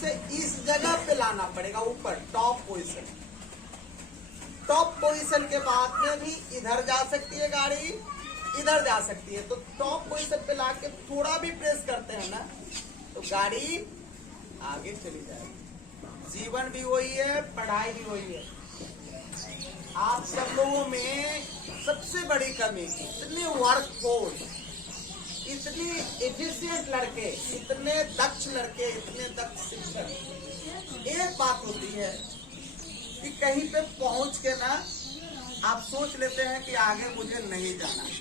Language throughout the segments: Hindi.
उसे इस जगह पे लाना पड़ेगा, ऊपर टॉप पोजीशन। टॉप पोजीशन के बाद में भी इधर जा सकती है गाड़ी, इधर जा सकती है। तो टॉप पोजीशन पे लाके थोड़ा भी प्रेस करते हैं ना तो गाड़ी आगे चली जाएगी। जीवन भी वही है, पढ़ाई भी वही है। आप सब लोगों में सबसे बड़ी कमी, इतने वर्कफोर्स, इतनी एफिशिएंट लड़के, इतने दक्ष लड़के, इतने दक्ष शिक्षक। एक बात होती है कि कहीं पे पहुंच के ना आप सोच लेते हैं कि आगे मुझे नहीं जाना है।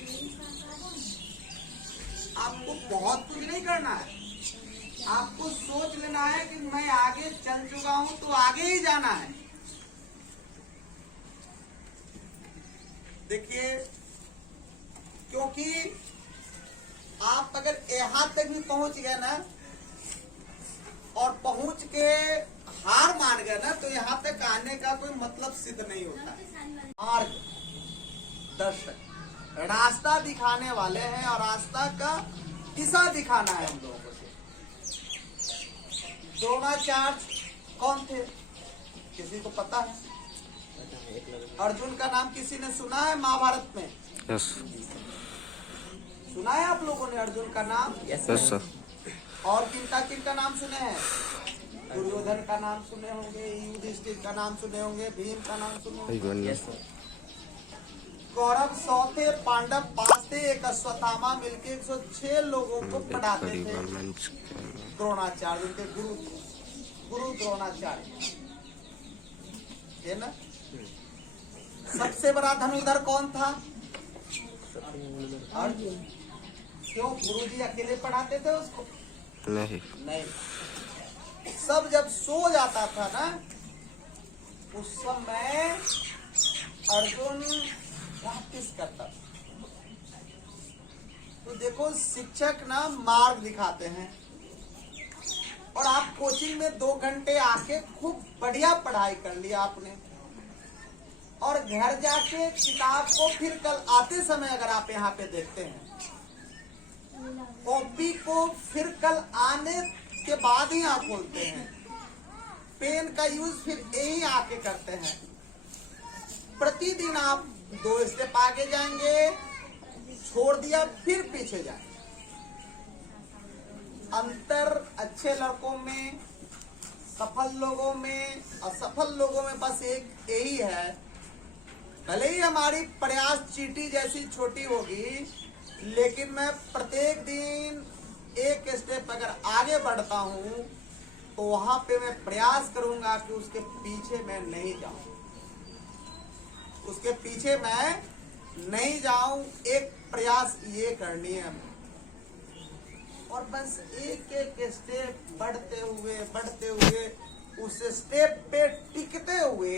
आपको बहुत कुछ नहीं करना है, आपको सोच लेना है कि मैं आगे चल चुका हूं तो आगे ही जाना है। देखिए, क्योंकि आप अगर यहां तक भी पहुंच गए ना और पहुंच के हार मान गए ना तो यहां तक आने का कोई मतलब सिद्ध नहीं होता। मार्ग दर्शक, रास्ता दिखाने वाले हैं और रास्ता का दिशा दिखाना है हम लोगों को। द्रोणाचार्य कौन थे, किसी को पता है? अर्जुन का नाम किसी ने सुना है महाभारत में? यस। सुना है आप लोगों ने अर्जुन का नाम? Yes sir. और किनका नाम सुने हैं? दुर्योधन का नाम सुने होंगे, युधिष्ठिर का नाम सुने होंगे, भीम का नाम सुने होंगे। कौरव 100 थे, पांडव 5 थे, एक अश्वत्थामा मिलके 106 लोगों को पढ़ाते थे। द्रोणाचार्य उनके गुरु द्रोणाचार्य है ना। सबसे बड़ा धनुर्धर कौन था? अर्जुन। क्यों, गुरुजी अकेले पढ़ाते थे उसको? नहीं। सब जब सो जाता था ना उस समय अर्जुन प्रैक्टिस करता था। तो देखो, शिक्षक ना मार्ग दिखाते हैं और आप कोचिंग में 2 घंटे आके खूब बढ़िया पढ़ाई कर लिया आपने, और घर जाके किताब को फिर कल आते समय अगर आप यहाँ पे देखते हैं, कॉपी को फिर कल आने के बाद ही आप खोलते हैं, पेन का यूज फिर यही आके करते हैं। प्रतिदिन आप 2 स्टेप आगे जाएंगे, छोड़ दिया फिर पीछे जाएंगे। अंतर अच्छे लड़कों में, सफल लोगों में, असफल लोगों में बस एक यही है, भले ही हमारी प्रयास चींटी जैसी छोटी होगी, लेकिन मैं प्रत्येक दिन एक स्टेप अगर आगे बढ़ता हूं तो वहां पे मैं प्रयास करूंगा कि उसके पीछे मैं नहीं जाऊं, उसके पीछे मैं नहीं जाऊं। एक प्रयास ये करनी है और बस एक एक स्टेप बढ़ते हुए उस स्टेप पे टिकते हुए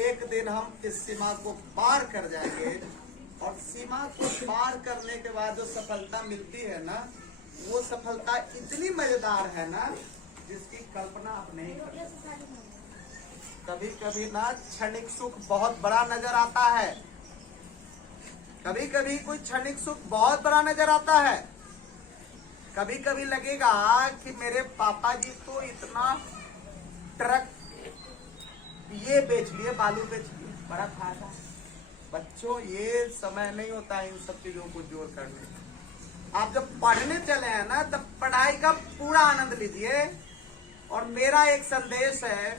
एक दिन हम इस सीमा को पार कर जाएंगे। और सीमा को पार करने के बाद जो सफलता मिलती है ना, वो सफलता इतनी मजेदार है ना जिसकी कल्पना आप नहीं कर सकते। कभी कभी ना क्षणिक सुख बहुत बड़ा नजर आता है, कभी कभी कोई क्षणिक सुख बहुत बड़ा नजर आता है। कभी कभी लगेगा कि मेरे पापा जी तो इतना ट्रक ये बेच लिए, बालू बेच लिए, बड़ा फायदा। बच्चों, ये समय नहीं होता है इन सब चीजों को जोड़ करने। आप जब पढ़ने चले हैं ना तब पढ़ाई का पूरा आनंद लीजिए। और मेरा एक संदेश है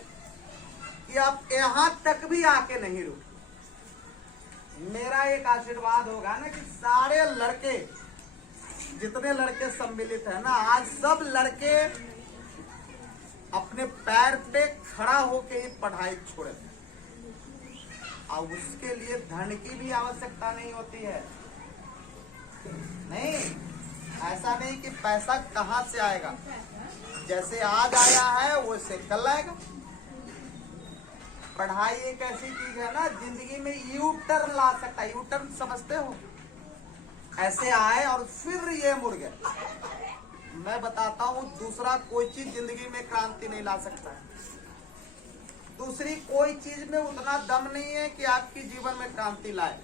कि आप यहाँ तक भी आके नहीं रुके। मेरा एक आशीर्वाद होगा ना कि सारे लड़के, जितने लड़के सम्मिलित है ना, आज सब लड़के अपने पैर पे खड़ा होके ही पढ़ाई छोड़े। और उसके लिए धन की भी आवश्यकता नहीं होती है। नहीं, ऐसा नहीं कि पैसा कहां से आएगा, जैसे आज आया है वैसे कल आएगा। पढ़ाई एक ऐसी चीज है ना, जिंदगी में यू टर्न ला सकता है। यू टर्न समझते हो? ऐसे आए और फिर ये मुड़ गए। मैं बताता हूं, दूसरा कोई चीज जिंदगी में क्रांति नहीं ला सकता है। दूसरी कोई चीज में उतना दम नहीं है कि आपकी जीवन में क्रांति लाए।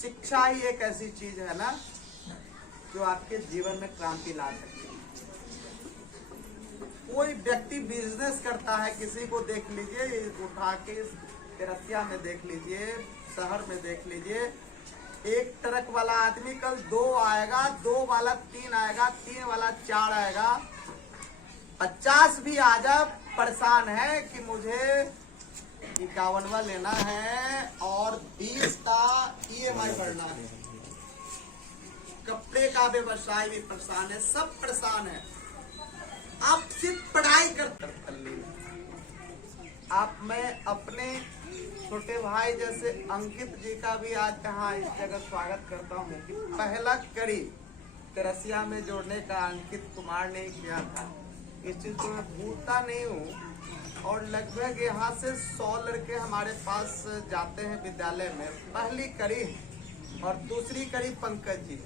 शिक्षा ही एक ऐसी चीज है ना जो आपके जीवन में क्रांति ला सकती है। व्यक्ति बिजनेस करता है, किसी को देख लीजिए, उठा के तिरसिया में देख लीजिए, शहर में देख लीजिए, एक ट्रक वाला आदमी कल 2 आएगा, 2 वाला 3 आएगा, 3 वाला 4 आएगा, 50 भी आ जा, परेशान है कि मुझे 51वां लेना है और 20 का EMI भरना है। कपड़े का व्यवसाय भी परेशान है, सब परेशान है। आप सिर्फ पढ़ाई कर ली। आप मैं अपने छोटे भाई जैसे अंकित जी का भी आज यहाँ इस जगह स्वागत करता हूँ कि पहला कड़ी तिरसिया में जोड़ने का अंकित कुमार ने किया था। इस चीज को मैं भूलता नहीं हूँ। और लगभग यहाँ से 100 लड़के हमारे पास जाते हैं विद्यालय में। पहली कड़ी और दूसरी कड़ी पंकज जी,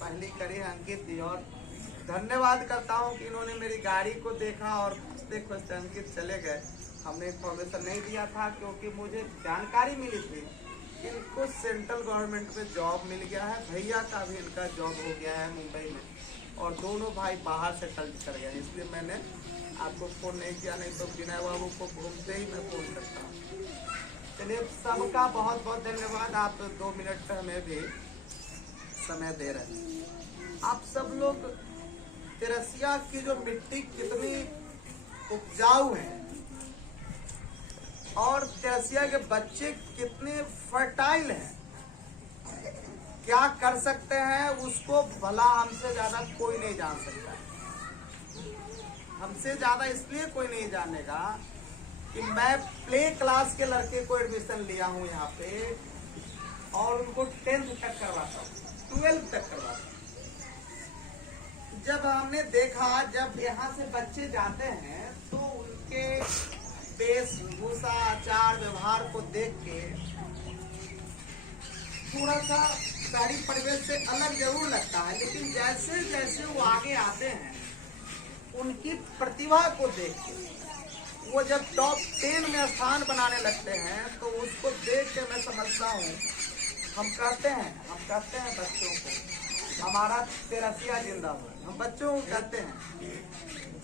पहली कड़ी अंकित जी। और धन्यवाद करता हूँ कि इन्होंने मेरी गाड़ी को देखा और खुशते खुशते अंकित चले गए। हमने इन्फॉर्मेशन नहीं दिया था क्योंकि मुझे जानकारी मिली थी कि इनको सेंट्रल गवर्नमेंट में जॉब मिल गया है। भैया का भी इनका जॉब हो गया है मुंबई में और दोनों भाई बाहर सेटल कर गए, इसलिए मैंने आपको फोन नहीं किया, नहीं तो विनय बाबू को घूमते ही मैं फोन करता हूँ। चलिए, सबका बहुत बहुत धन्यवाद। आप 2 मिनट हमें भी समय दे रहे हैं। आप सब लोग तिरसिया की जो मिट्टी कितनी उपजाऊ है और तिरसिया के बच्चे कितने फर्टाइल हैं, क्या कर सकते हैं उसको भला हमसे ज्यादा कोई नहीं जान सकता। हमसे ज्यादा इसलिए कोई नहीं जानेगा कि मैं प्ले क्लास के लड़के को एडमिशन लिया हूँ यहाँ पे और उनको 10th तक करवाता हूँ, 12th तक करवाता हूँ। जब हमने देखा, जब यहाँ से बच्चे जाते हैं तो उनके वेशभूषा, आचार व्यवहार को देख के थोड़ा सा शहरी परिवेश से अलग जरूर लगता है, लेकिन जैसे जैसे वो आगे आते हैं उनकी प्रतिभा को देख के वो जब टॉप 10 में स्थान बनाने लगते हैं तो उसको देख के मैं समझता हूँ। हम कहते हैं बच्चों को, हमारा तिरसिया जिंदाबाद। हम बच्चों को कहते हैं,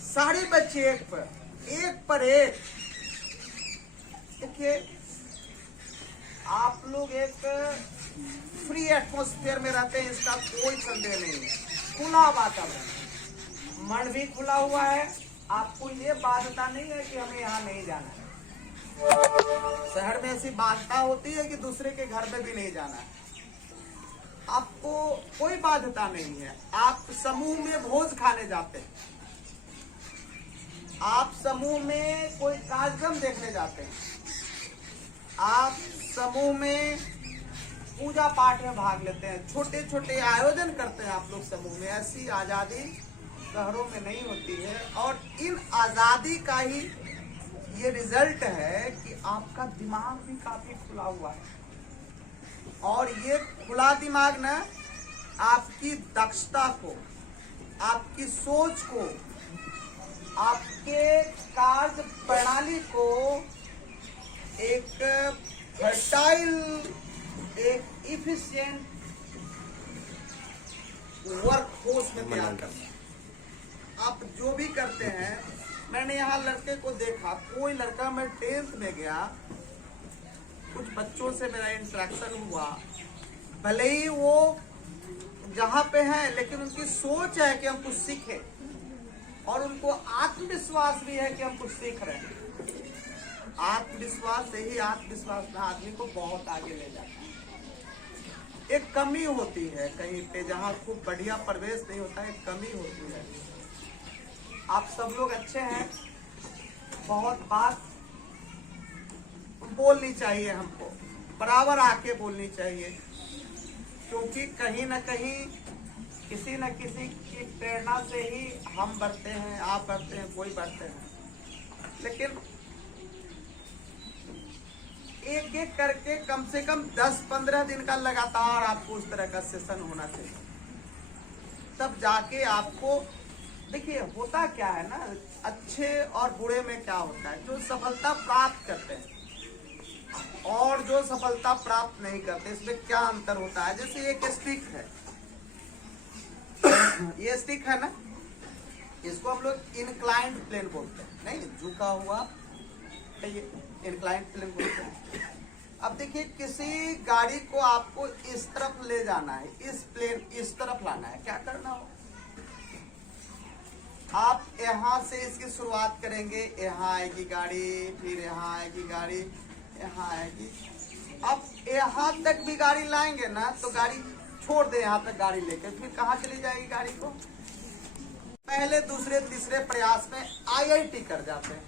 सारे बच्चे एक पर एक। देखिए, आप लोग एक फ्री एटमॉस्फेयर में रहते हैं, इसका कोई संदेह नहीं है। खुला वातावरण, मन भी खुला हुआ है। आपको ये बाध्यता नहीं है कि हमें यहाँ नहीं जाना है। शहर में ऐसी बाध्यता होती है कि दूसरे के घर में भी नहीं जाना है। आपको कोई बाध्यता नहीं है। आप समूह में भोज खाने जाते हैं, आप समूह में कोई कार्यक्रम देखने जाते हैं, आप समूह में पूजा पाठ में भाग लेते हैं, छोटे छोटे आयोजन करते हैं आप लोग समूह में। ऐसी आजादी शहरों में नहीं होती है और इन आजादी का ही ये रिजल्ट है कि आपका दिमाग भी काफी खुला हुआ है। और ये खुला दिमाग ना आपकी दक्षता को, आपकी सोच को, आपके कार्य प्रणाली को एक फर्टाइल, एक इफिशिएंट वर्क फोर्स में तैयार करता है। आप जो भी करते हैं, मैंने यहाँ लड़के को देखा, कोई लड़का, मैं 10th में गया, कुछ बच्चों से मेरा इंटरेक्शन हुआ, भले ही वो जहाँ पे हैं लेकिन उनकी सोच है कि हम कुछ सीखें और उनको आत्मविश्वास भी है कि हम कुछ सीख रहे हैं। आत्मविश्वास से ही आत्मविश्वास में आदमी को बहुत आगे ले जाता है। एक कमी होती है कहीं पे, जहाँ खूब बढ़िया प्रवेश नहीं होता है, एक कमी होती है। आप सब लोग अच्छे हैं, बहुत बात बोलनी चाहिए, हमको बराबर आके बोलनी चाहिए, क्योंकि कहीं न कहीं किसी न किसी की प्रेरणा से ही हम बढ़ते हैं, आप बढ़ते हैं, कोई बढ़ते हैं। लेकिन एक एक करके कम से कम 10-15 दिन का लगातार आपको उस तरह का सेशन होना चाहिए, तब जाके आपको, देखिए होता क्या है ना, अच्छे और बुरे में क्या होता है, जो सफलता प्राप्त करते हैं और जो सफलता प्राप्त नहीं करते, इसमें क्या अंतर होता है। जैसे एक स्टिक है, ये स्टिक है ना, इसको हम लोग इनक्लाइंड प्लेन बोलते हैं, नहीं झुका हुआ, ये इनक्लाइंड प्लेन बोलते हैं। अब देखिए किसी गाड़ी को आपको इस तरफ ले जाना है, इस प्लेन इस तरफ लाना है, क्या करना हो, आप यहाँ से इसकी शुरुआत करेंगे, यहाँ आएगी गाड़ी, फिर यहाँ आएगी गाड़ी, यहाँ आएगी। अब यहाँ तक भी गाड़ी लाएंगे ना तो गाड़ी छोड़ दे, यहाँ तक गाड़ी लेकर फिर कहाँ चली जाएगी गाड़ी को। पहले दूसरे तीसरे प्रयास में IIT कर जाते हैं,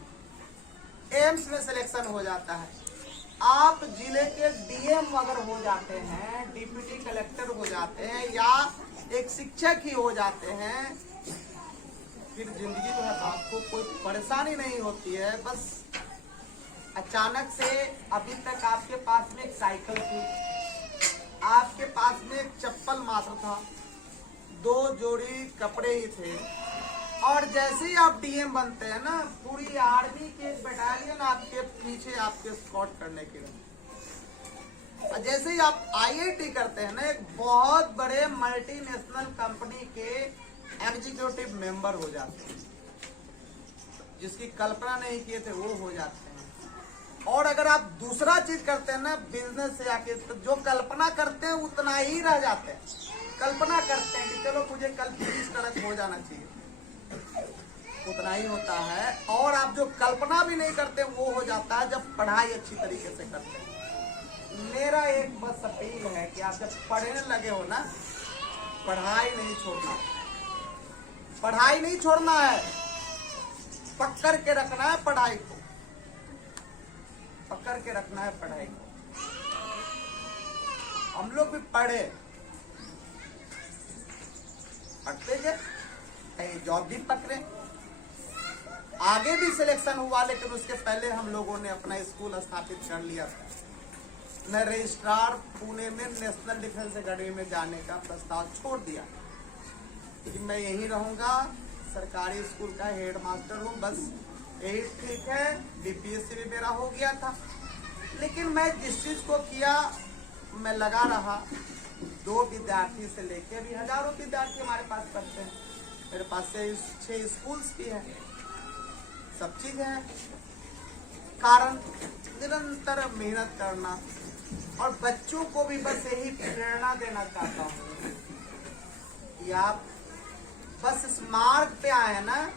एम्स में सिलेक्शन हो जाता है, आप जिले के DM अगर हो जाते हैं, डिप्टी कलेक्टर हो जाते हैं, या एक शिक्षक ही हो जाते हैं, फिर जिंदगी में आपको कोई परेशानी नहीं होती है। बस अचानक से अभी तक आपके पास में एक साइकिल थी, आपके पास में एक चप्पल मात्र था, 2 जोड़ी कपड़े ही थे, और जैसे ही आप DM बनते हैं ना, पूरी आर्मी के बटालियन आपके पीछे आपके स्कॉट करने के लिए। और जैसे ही आप IIT करते हैं ना, एक बहुत बड़े मल्टीनेशनल कंपनी के एग्जीक्यूटिव मेंबर हो जाते हैं, जिसकी कल्पना नहीं किए थे वो हो जाते हैं। और अगर आप दूसरा चीज करते हैं ना बिजनेस से आके, तो जो कल्पना करते हैं उतना ही रह जाते हैं। कल्पना करते हैं कि चलो मुझे कल 30 टनक हो जाना चाहिए, उतना ही होता है। और आप जो कल्पना भी नहीं करते वो हो जाता है जब पढ़ाई अच्छी तरीके से करते हैं। मेरा एक बस अपील है कि आप जब पढ़ने लगे हो ना, पढ़ाई नहीं छोड़ना, पढ़ाई नहीं छोड़ना है, पकड़ के रखना है पढ़ाई को, पकड़ के रखना है पढ़ाई को। हम लोग भी पढ़े, पढ़ते गए, जॉब भी पकड़े, आगे भी सिलेक्शन हुआ, लेकिन उसके पहले हम लोगों ने अपना स्कूल स्थापित कर लिया था। मैं रजिस्ट्रार पुणे में नेशनल डिफेंस एकेडमी में जाने का प्रस्ताव छोड़ दिया कि मैं यहीं रहूंगा, सरकारी स्कूल का हेड मास्टर हूँ, बस यही ठीक है। BPSC भी मेरा हो गया था, लेकिन मैं जिस चीज को किया मैं लगा रहा। 2 विद्यार्थी से लेके अभी हजारों विद्यार्थी हमारे पास पढ़ते हैं, मेरे पास से 6 स्कूल्स भी हैं, सब चीज है। कारण निरंतर मेहनत करना, और बच्चों को भी बस यही प्रेरणा देना चाहता हूँ कि आप बस इस मार्ग पे आए ना,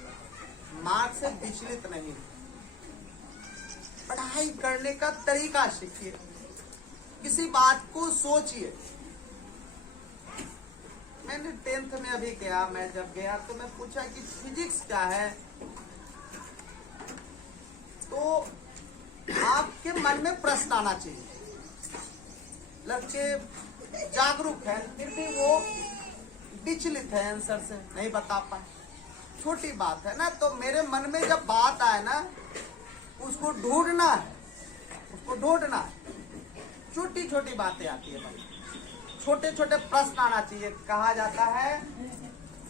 मार्ग से विचलित नहीं, पढ़ाई करने का तरीका सीखिए, किसी बात को सोचिए। मैंने 10th में अभी गया, मैं जब गया तो मैं पूछा कि फिजिक्स क्या है, तो आपके मन में प्रश्न आना चाहिए। लड़के जागरूक है, फिर भी वो विचलित है, आंसर से नहीं बता पाए, छोटी बात है ना। तो मेरे मन में जब बात आए ना, उसको ढूंढना है, उसको ढूंढना है। छोटी छोटी बातें आती है भाई, छोटे छोटे प्रश्न आना चाहिए। कहा जाता है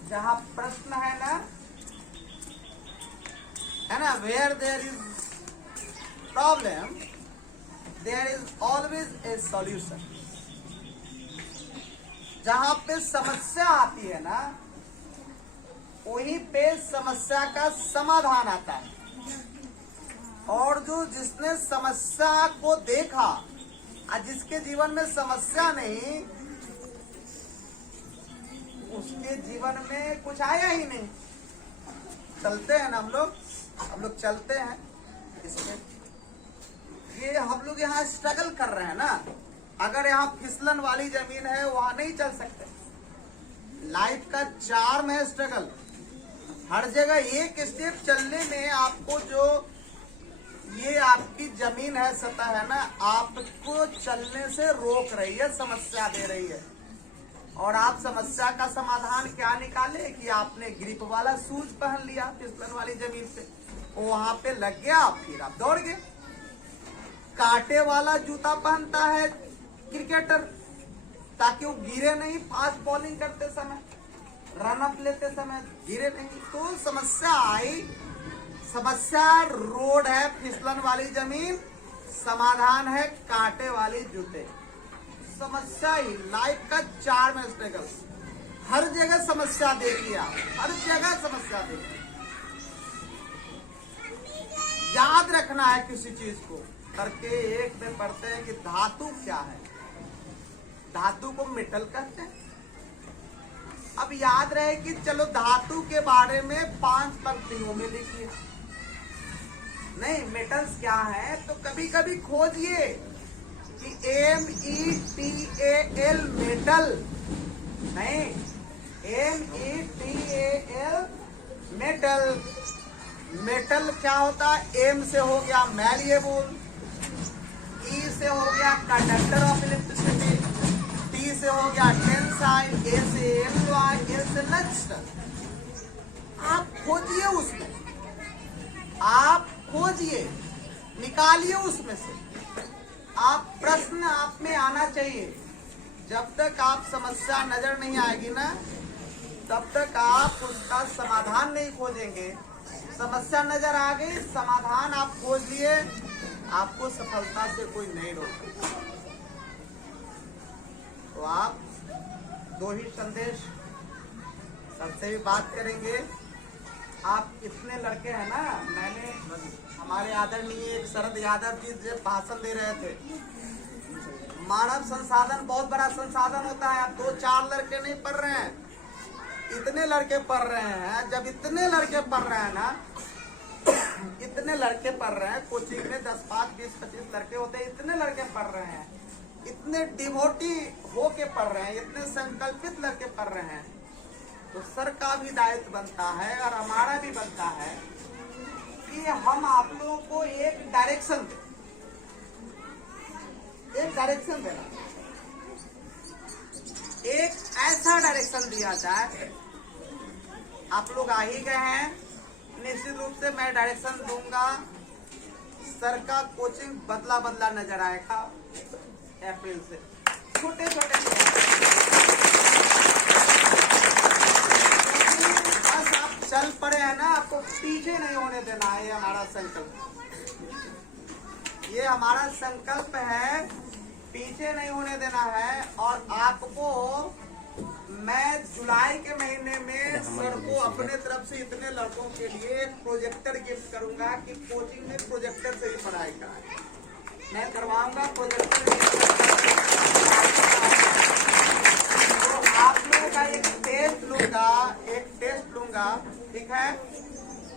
जहां प्रश्न है ना, where there is problem there is always a solution. जहां पे समस्या आती है ना, वहीं पे समस्या का समाधान आता है। और जिसने समस्या को देखा और जिसके जीवन में समस्या नहीं, उसके जीवन में कुछ आया ही नहीं। चलते हैं ना हम लोग चलते हैं इसमें, ये हम लोग यहाँ स्ट्रगल कर रहे हैं ना। अगर यहाँ फिसलन वाली जमीन है, वहां नहीं चल सकते। लाइफ का चार्म है स्ट्रगल, हर जगह एक स्टेप चलने में आपको जो ये आपकी जमीन है, सतह है ना, आपको चलने से रोक रही है, समस्या दे रही है। और आप समस्या का समाधान क्या निकाले कि आपने ग्रिप वाला शूज पहन लिया फिसलन वाली जमीन पे, वहां पे लग गया, फिर आप दौड़ गए। कांटे वाला जूता पहनता है क्रिकेटर ताकि वो गिरे नहीं, फास्ट बॉलिंग करते समय, रन अप लेते समय गिरे नहीं। तो समस्या आई, समस्या रोड है, फिसलन वाली जमीन, समाधान है कांटे वाली जूते। समस्या ही लाइफ का चार्म है, स्ट्रगल। हर जगह समस्या देखिए आप, हर जगह समस्या देखिए। रखना है किसी चीज को, करके एक में पढ़ते हैं कि धातु क्या है। धातु को मेटल कहते हैं। अब याद रहे कि चलो धातु के बारे में 5 पंक्तियों में लिखिए। नहीं, मेटल्स क्या है तो कभी कभी खोजिए कि METAL मेटल, नहीं METAL मेटल। मेटल क्या होता है? M से हो गया मैलिएबल, E से हो गया कंडक्टर ऑफ इलेक्ट्रिसिटी, T से हो गया टेंसाइल, A से एम्प्लॉय, L से लस्टर। आप खोजिए उसमें, आप खोजिए, निकालिए उसमें से। आप प्रश्न आप में आना चाहिए। जब तक आप समस्या नजर नहीं आएगी ना, तब तक आप उसका समाधान नहीं खोजेंगे। समस्या नजर आ गई, समाधान आप खोज लिए, आपको सफलता से कोई नहीं रोका। तो आप 2 ही संदेश सबसे भी बात करेंगे। आप इतने लड़के हैं ना, मैंने हमारे आदरणीय एक शरद यादव जी जब भाषण दे रहे थे, मानव संसाधन बहुत बड़ा संसाधन होता है। आप 2-4 लड़के नहीं पढ़ रहे हैं, इतने लड़के पढ़ रहे हैं। जब इतने लड़के पढ़ रहे हैं ना, इतने लड़के पढ़ रहे हैं, कोचिंग में 10, 5, 20, 25 लड़के होते हैं, इतने लड़के पढ़ रहे हैं, इतने डिवोटी होके पढ़ रहे हैं, इतने संकल्पित लड़के पढ़ रहे हैं, तो सर का भी दायित्व बनता है और हमारा भी बनता है कि हम आप लोगों को एक डायरेक्शन दें, एक डायरेक्शन देना, एक ऐसा डायरेक्शन दिया जाए। आप लोग आ ही गए हैं, निश्चित रूप से मैं डायरेक्शन दूंगा। सर का कोचिंग बदला बदला नजर आएगा अप्रैल से। छोटे छोटे बस आप चल पड़े हैं ना, आपको पीछे नहीं होने देना है। ये हमारा संकल्प, ये हमारा संकल्प है, पीछे नहीं होने देना है। और आपको मैं जुलाई के महीने में सर को अपने तरफ से इतने लड़कों के लिए प्रोजेक्टर गिफ्ट करूंगा कि कोचिंग में प्रोजेक्टर से ही पढ़ाई कराएं। मैं करवाऊंगा प्रोजेक्टर। तो आप लोगों का एक टेस्ट लूंगा, ठीक है।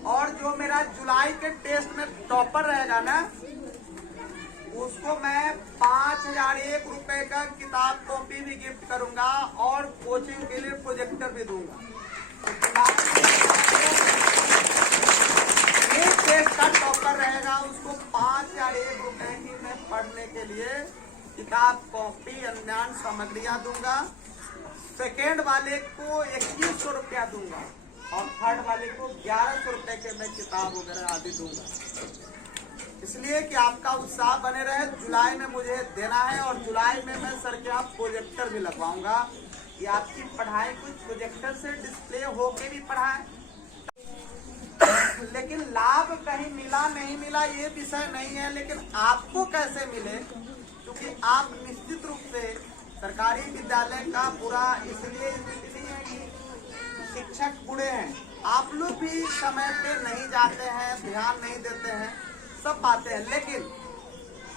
और जो मेरा जुलाई के टेस्ट में टॉपर रहेगा ना, उसको मैं 5001 रुपए का किताब कॉपी भी गिफ्ट करूंगा और कोचिंग के लिए प्रोजेक्टर भी दूंगा। एक टेस्ट का टॉपर रहेगा, उसको 5001 रुपए की मैं पढ़ने के लिए किताब कॉपी अन्य सामग्रियां दूंगा। सेकेंड वाले को 2100 रुपया दूंगा और थर्ड वाले को 1100 रुपए के मैं किताब वगैरह आदि दूंगा, इसलिए कि आपका उत्साह बने रहे। जुलाई में मुझे देना है और जुलाई में मैं सर के आप प्रोजेक्टर भी लगवाऊंगा कि आपकी पढ़ाई कुछ प्रोजेक्टर से डिस्प्ले होके भी पढ़ाएं। लेकिन लाभ कहीं मिला नहीं मिला ये विषय नहीं है, लेकिन आपको कैसे मिले, क्योंकि आप निश्चित रूप से सरकारी विद्यालय का पूरा इसलिए स्थिति है कि शिक्षक बूढ़े हैं, आप लोग भी समय पे नहीं जाते हैं, ध्यान नहीं देते हैं, सब बातें हैं। लेकिन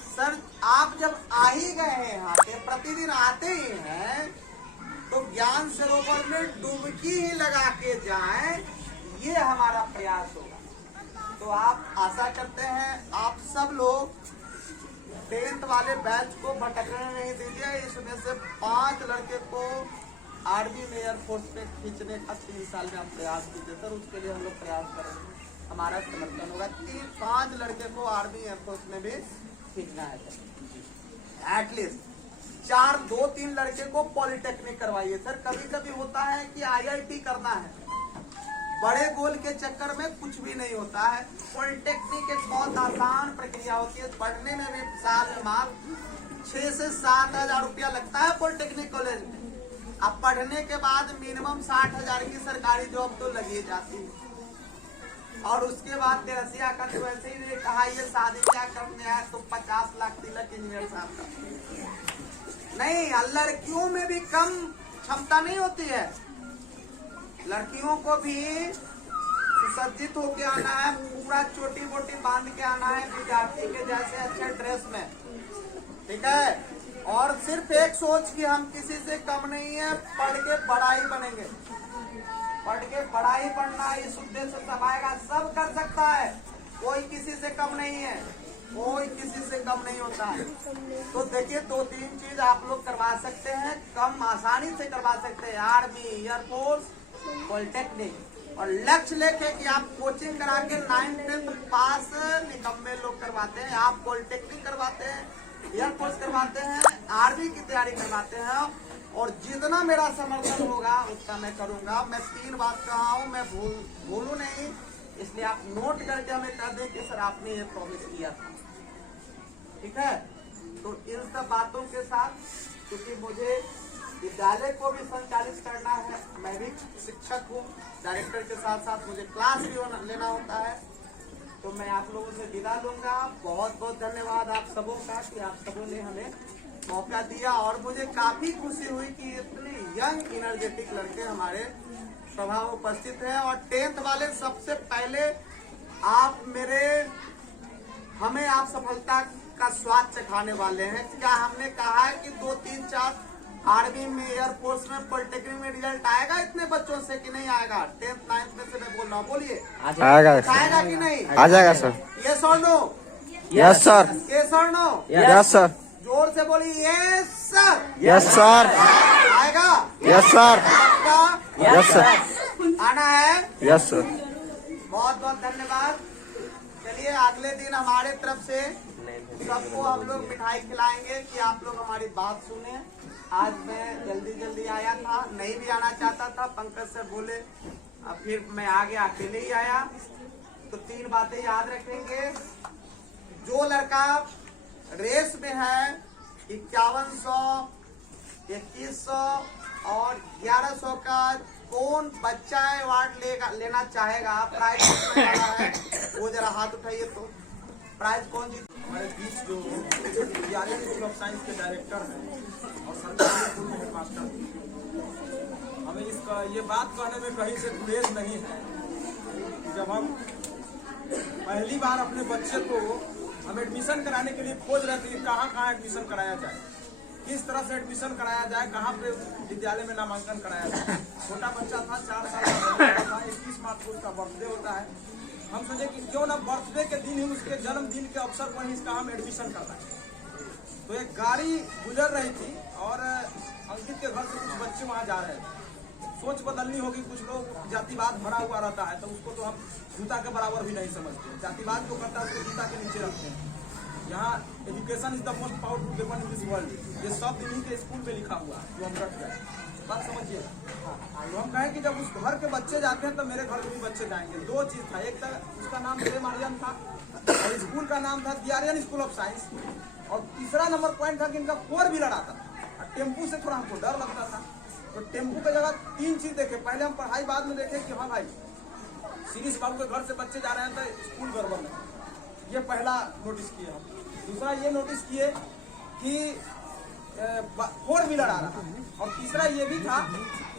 सर आप जब आ ही गए हैं यहाँ पे, प्रतिदिन आते ही हैं, तो ज्ञान सरोवर में डुबकी ही लगा के जाएं, ये हमारा प्रयास होगा। तो आप आशा करते हैं आप सब लोग 10th वाले बैच को भटकने नहीं दीजिए। इसमें से 5 लड़के को आर्मी में एयरफोर्स पे खींचने का 3 साल में आप प्रयास कीजिए सर, उसके लिए हम लोग प्रयास करेंगे, हमारा समर्थन होगा। 3-5 लड़के को आर्मी एयरफोर्स में भी खींचना है सर, एटलीस्ट 2-3 लड़के को पॉलिटेक्निक करवाइए सर। कभी कभी होता है कि IIT करना है, बड़े गोल के चक्कर में कुछ भी नहीं होता है। पॉलिटेक्निक एक बहुत आसान प्रक्रिया होती है, पढ़ने में भी साल में मात्र 6 से 7 हजार रुपया लगता है पॉलिटेक्निक कॉलेज में। अब पढ़ने के बाद मिनिमम 60,000 की सरकारी जॉब तो लगी जाती है। और उसके बाद तेरसिया का तो वैसे ही नहीं कहा, ये शादी क्या करने आए तो 50 लाख तिलक इंजीनियर साहब का नहीं। लड़कियों में भी कम क्षमता नहीं होती है, लड़कियों को भी सुसज्जित होके आना है, पूरा चोटी मोटी बांध के आना है विद्यार्थी के जैसे अच्छे ड्रेस में, ठीक है। और सिर्फ एक सोच कि हम किसी से कम नहीं है, पढ़ के बड़ा ही बनेंगे, पढ़ के बड़ा ही पढ़ना, इस उद्देश्य से सब आएगा। सब कर सकता है, कोई किसी से कम नहीं है, कोई किसी से कम नहीं होता है। तो देखिए 2-3 चीज आप लोग करवा सकते हैं, कम आसानी से करवा सकते हैं। आर्मी, एयरफोर्स, पॉलिटेक्निक, और लक्ष्य लेके कि आप कोचिंग करा के 9th-10th पास निकम्मे लोग करवाते हैं, आप पॉलिटेक्निक करवाते हैं, एयरफोर्स करवाते हैं, आर्मी की तैयारी करवाते हैं। और जितना मेरा समर्थन होगा उतना मैं करूंगा। मैं 3 बात कहा हूँ, मैं भूलू नहीं, इसलिए आप नोट करके हमें कर दें कि सर आपने ये प्रॉमिस किया था, ठीक है। तो इन सब बातों के साथ, क्योंकि मुझे विद्यालय को भी संचालित करना है, मैं भी शिक्षक हूँ, डायरेक्टर के साथ साथ मुझे क्लास भी लेना होता है, तो मैं आप लोगों से विदा लूंगा। बहुत बहुत धन्यवाद आप सबों का कि आप सबों ने हमें मौका दिया। और मुझे काफी खुशी हुई कि इतने यंग एनर्जेटिक लड़के हमारे सभा में उपस्थित हैं। और 10th वाले सबसे पहले आप हमें आप सफलता का स्वाद चखाने वाले हैं। क्या हमने कहा है कि 2-3-4 आर्मी में, एयरफोर्स में, पॉलिटेक्निक में रिजल्ट आएगा इतने बच्चों से कि नहीं आएगा? 10th 9th में से मैं बोल रहा हूँ, बोलिए आएगा कि नहीं? आ जाएगा सर। यस और नो? Yes sir. यस और नो? Yes sir. जोर से बोलिए यस सर। Yes sir. आएगा? Yes sir. Yes sir. आना है? Yes sir. बहुत बहुत धन्यवाद। चलिए अगले दिन हमारे तरफ से सबको हम लोग मिठाई खिलाएंगे कि आप लोग हमारी बात सुने। आज मैं जल्दी आया था, नहीं भी आना चाहता था, पंकज सर बोले, फिर मैं आगे अकेले ही आया। तो 3 बातें याद रखेंगे। जो लड़का रेस में है 5100, 2100 और 1100 का कौन बच्चा अवार्ड लेना चाहेगा, प्राइज है, वो जरा हाथ उठाइए। तो प्राइज कौन जीत? हमारे बीच जो विद्यालय स्कूल ऑफ साइंस के डायरेक्टर हैं और सरकारी स्कूल के हेडमास्टर, हमें इसका ये बात कहने में कहीं से गुरेज नहीं है कि जब हम पहली बार अपने बच्चे को हम एडमिशन कराने के लिए खोज रहे थे कि कहाँ एडमिशन कराया जाए, किस तरह से एडमिशन कराया जाए, कहाँ पे विद्यालय में नामांकन कराया जाए। छोटा बच्चा था, 4 साल का, 21 मार्च को उसका बर्थडे होता है। हम सोचे कि क्यों ना बर्थडे के दिन ही, उसके जन्मदिन के अवसर पर ही इसका हम एडमिशन करना है। तो एक गाड़ी गुजर रही थी और अंकित के घर से कुछ बच्चे वहाँ जा रहे थे। सोच बदलनी होगी, कुछ लोग जातिवाद भरा हुआ रहता है तो उसको तो हम जूता के बराबर भी नहीं समझते। जातिवाद जो करता है उसको जूता के नीचे रखते हैं। यहाँ education is the most powerful weapon in this world, ये सब इन्हीं के स्कूल में लिखा हुआ है जो हम रख गए। बात समझिए। तो हम कहें कि जब उस घर के बच्चे जाते हैं तो मेरे घर के भी बच्चे जाएंगे। 2 चीज था, एक था उसका नाम प्रेम आर्यन था और स्कूल का नाम था the Aryan school of science, और तीसरा नंबर पॉइंट था कि इनका 4 व्हीलर आता था। टेम्पू से थोड़ा हमको डर लगता था, तो टेम्पू की जगह 3 चीज देखे। पहले हम पढ़ाई, बाद में देखे कि हाँ भाई शिरीष बाबू के घर से बच्चे जा रहे हैं तो स्कूल गड़बड़ नहीं। ये पहला नोटिस किए हम। दूसरा ये नोटिस किए कि 4 व्हीलर आ रहा है, और तीसरा ये भी था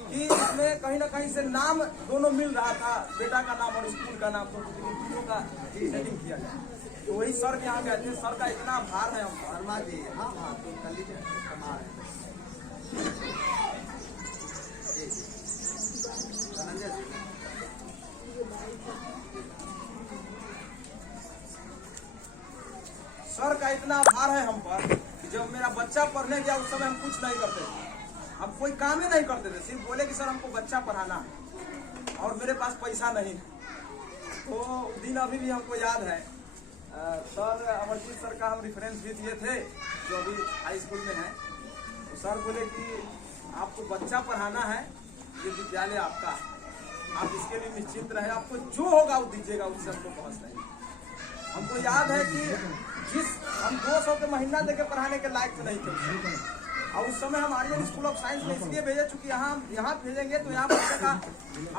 कि इसमें कहीं ना कहीं से नाम दोनों मिल रहा था, बेटा का नाम और स्कूल का नाम, तो दोनों का सेटिंग किया गया। तो वही सर के यहाँ गए थे। सर का इतना भार है हम शर्मा जी। हाँ तो कर लीजिए। सर का इतना आभार है हम पर कि जब मेरा बच्चा पढ़ने गया उस समय हम कुछ नहीं करते थे, हम कोई काम ही नहीं करते थे, सिर्फ बोले कि सर हमको बच्चा पढ़ाना है और मेरे पास पैसा नहीं है। तो दिन अभी भी हमको याद है। सर अमरजीत सर का हम रेफरेंस भी दिए थे जो अभी हाई स्कूल में है। तो सर बोले कि आपको बच्चा पढ़ाना है, ये विद्यालय आपका, आप इसके लिए निश्चिंत रहे, आपको जो होगा वो दीजिएगा, उससे हमको पहुँच नहीं। हमको याद है कि जिस हम 200 के महीना देके पढ़ाने के लायक नहीं थे, और उस समय हम आर्यन स्कूल ऑफ साइंस में इसलिए भेजे चूंकि यहाँ भेजेंगे तो यहाँ बच्चे का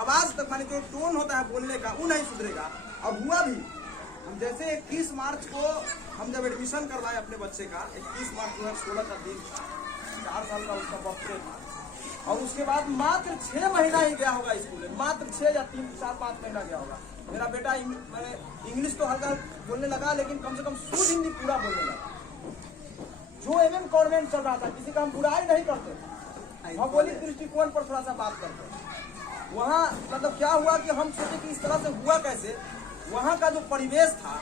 आवाज तक, मानी जो टोन होता है बोलने का, वो नहीं सुधरेगा। और हुआ भी, हम जैसे 21 मार्च को हम जब एडमिशन करवाए अपने बच्चे का, 21 मार्च 2016 का दिन, 4 साल का उसका बर्थडे था, और उसके बाद मात्र 6 महीना ही गया होगा स्कूल में, मात्र 6 या 3, 4, 5 महीना गया होगा। मेरा बेटा इंग्लिश तो हल्का बोलने लगा, लेकिन कम से कम शुद्ध हिंदी पूरा बोलने लगा। जो एमएम कॉन्वेंट चल रहा था, किसी का हम बुराई नहीं करते, भौगोलिक दृष्टिकोण पर थोड़ा सा बात करते हैं। वहाँ मतलब क्या हुआ कि हम सोचे कि इस तरह से हुआ कैसे। वहाँ का जो परिवेश था,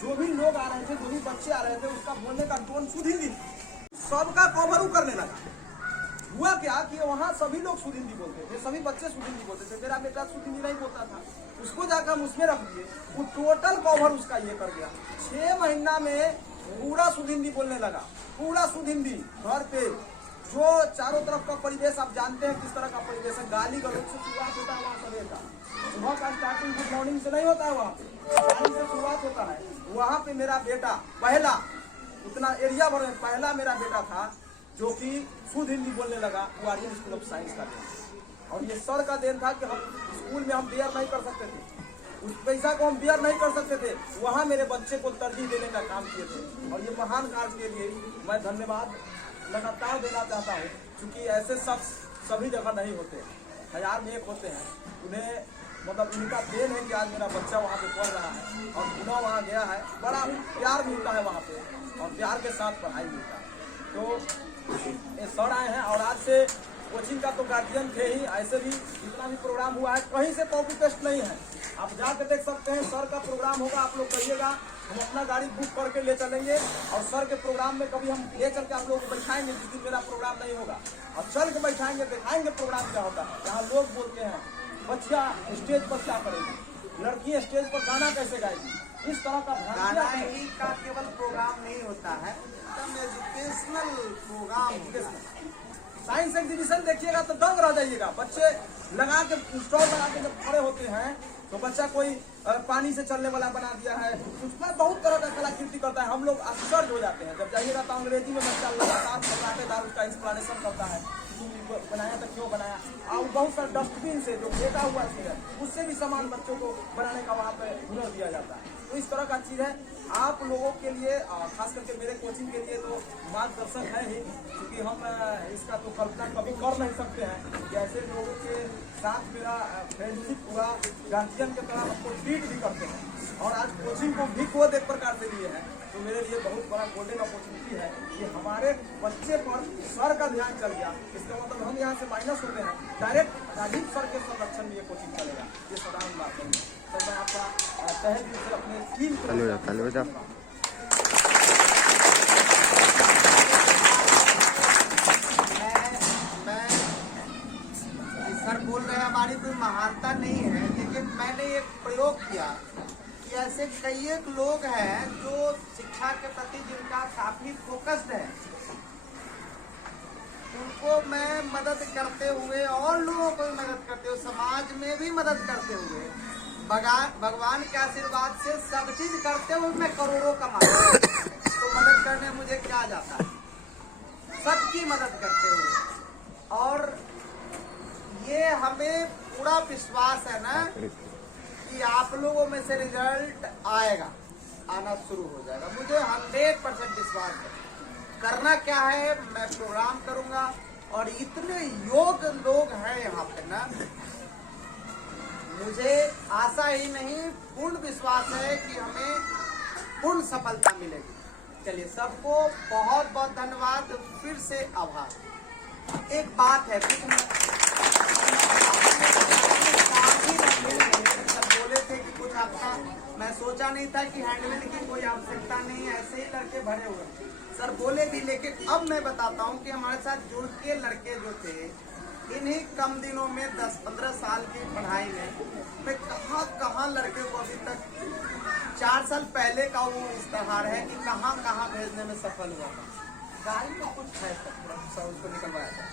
जो भी लोग आ रहे थे, जो भी बच्चे आ रहे थे, उसका बोलने का टोन शुद्ध हिंदी, सबका कवर करने लगा। हुआ क्या कि वहाँ सभी लोग शुद्ध हिंदी बोलते थे, सभी बच्चे शुद्ध हिंदी बोलते थे। मेरा बेटा शुद्ध हिंदी नहीं बोलता था, उसको जाकर हम उसमें रख दिए, वो टोटल कवर उसका ये कर गया। 6 महीना में पूरा शुद्ध हिंदी बोलने लगा, पूरा शुद्ध हिंदी। घर पे जो चारों तरफ का परिवेश आप जानते हैं किस तरह का परिवेश है, गाली गलौज से शुरुआत होता है वहाँ सवेर का। सुबह का स्टार्टिंग गुड मॉर्निंग से नहीं होता है, वहाँ पे गाली से शुरुआत होता है। वहाँ पे मेरा बेटा पहला, उतना एरिया भर में पहला मेरा बेटा था जो कि शुद्ध हिंदी बोलने लगा। वो आर्यन स्कूल ऑफ साइंस का था, और ये सर का देन था कि हम स्कूल में हम बेयर नहीं कर सकते थे, उस पैसा को हम बेयर नहीं कर सकते थे। वहाँ मेरे बच्चे को तरजीह देने का काम किए थे, और ये महान कार्य के लिए मैं धन्यवाद लगातार देना चाहता हूँ, क्योंकि ऐसे शख्स सभी जगह नहीं होते, 1000 में 1 होते हैं। उन्हें मतलब उनका देन है कि आज मेरा बच्चा वहाँ पे पढ़ रहा है और पुनः वहाँ गया है। बड़ा प्यार मिलता है वहाँ पे, और प्यार के साथ पढ़ाई मिलता है। तो ये सर आए हैं, और आज से कोचिंग का तो गार्जियन थे ही। ऐसे भी जितना भी प्रोग्राम हुआ है, कहीं से कॉपी पेस्ट नहीं है, आप जाकर देख सकते हैं। सर का प्रोग्राम होगा, आप लोग कहिएगा, हम अपना गाड़ी बुक करके ले चलेंगे, और सर के प्रोग्राम में कभी हम ले चल के आप लोग को बैठाएंगे। जिस दिन मेरा प्रोग्राम नहीं होगा, और चल के बैठाएंगे, दिखाएंगे प्रोग्राम क्या होता है। यहाँ लोग बोलते हैं बच्चा स्टेज पर क्या करेगी, लड़की स्टेज पर गाना कैसे गाएगी, इस तरह का गाना ही का केवल प्रोग्राम नहीं होता है, एजुकेशनल प्रोग्राम। साइंस एग्जीबिशन देखिएगा तो दंग रह जाइएगा। बच्चे लगा के स्टॉल लगा के जब खड़े होते हैं, तो बच्चा कोई पानी से चलने वाला बना दिया है, उसमें बहुत तरह का कलाकृति करता है। हम लोग आश्चर्य हो जाते हैं जब जाइएगा तो अंग्रेजी में बच्चा लगातार फटाकेदार उसका एक्सप्लेनेशन करता है, बनाया तो क्यों बनाया। और बहुत सारे डस्टबिन से जो फेंका हुआ है, उससे भी सामान बच्चों को बनाने का वहाँ पे हुनर दिया जाता है। तो इस तरह का चीज़ है आप लोगों के लिए, खास करके मेरे कोचिंग के लिए तो मार्गदर्शन है ही, क्योंकि हम इसका तो कल्पना कभी कर नहीं सकते हैं कि ऐसे लोगों के साथ मेरा फ्रेंडशिप हुआ, गार्जियन की तरह हमको ट्रीट भी करते हैं। और आज कोचिंग को भी खुद एक प्रकार से लिए हैं, तो मेरे लिए बहुत बड़ा गोल्डन अपॉर्चुनिटी है कि हमारे बच्चे पर सर का ध्यान चल गया। इसका मतलब हम यहाँ से माइनस होते हैं, डायरेक्ट राजीव सर के संरक्षण में ये कोचिंग चलेगा। ये साधारण बात नहीं है। तो मैं आपका तहे दिल से अपने टीम को सर बोल रहे हैं हमारी कोई महानता नहीं है, लेकिन मैंने एक प्रयोग किया कि ऐसे कई एक लोग हैं जो शिक्षा के प्रति जिनका काफी फोकस्ड है, उनको मैं मदद करते हुए और लोगों को भी मदद करते हुए, समाज में भी मदद करते हुए, भगवान के आशीर्वाद से सब चीज करते हुए मैं करोड़ों कमाता हूं। तो मदद करने मुझे क्या जाता है, सबकी मदद करते हुए। और ये हमें पूरा विश्वास है ना कि आप लोगों में से रिजल्ट आएगा, आना शुरू हो जाएगा। मुझे 100% विश्वास है। करना क्या है, मैं प्रोग्राम करूंगा, और इतने योग्य लोग हैं यहाँ पे ना, मुझे आशा ही नहीं पूर्ण विश्वास है कि हमें पूर्ण सफलता मिलेगी। चलिए, सबको बहुत बहुत धन्यवाद, फिर से आभार। एक बात है, बोले थे कि कुछ आपका, मैं सोचा नहीं था कि हैंडमेड की कोई आवश्यकता नहीं है, ऐसे ही लड़के भरे हुए सर बोले भी। लेकिन अब मैं बताता हूँ कि हमारे साथ जुड़ के लड़के जो थे, इन्हीं कम दिनों में 10-15 साल की पढ़ाई में मैं कहाँ लड़के को अभी तक 4 साल पहले का वो इश्तेहार है कि कहाँ भेजने में सफल हुआ था। गाड़ी में कुछ है, उसको निकलवाया था।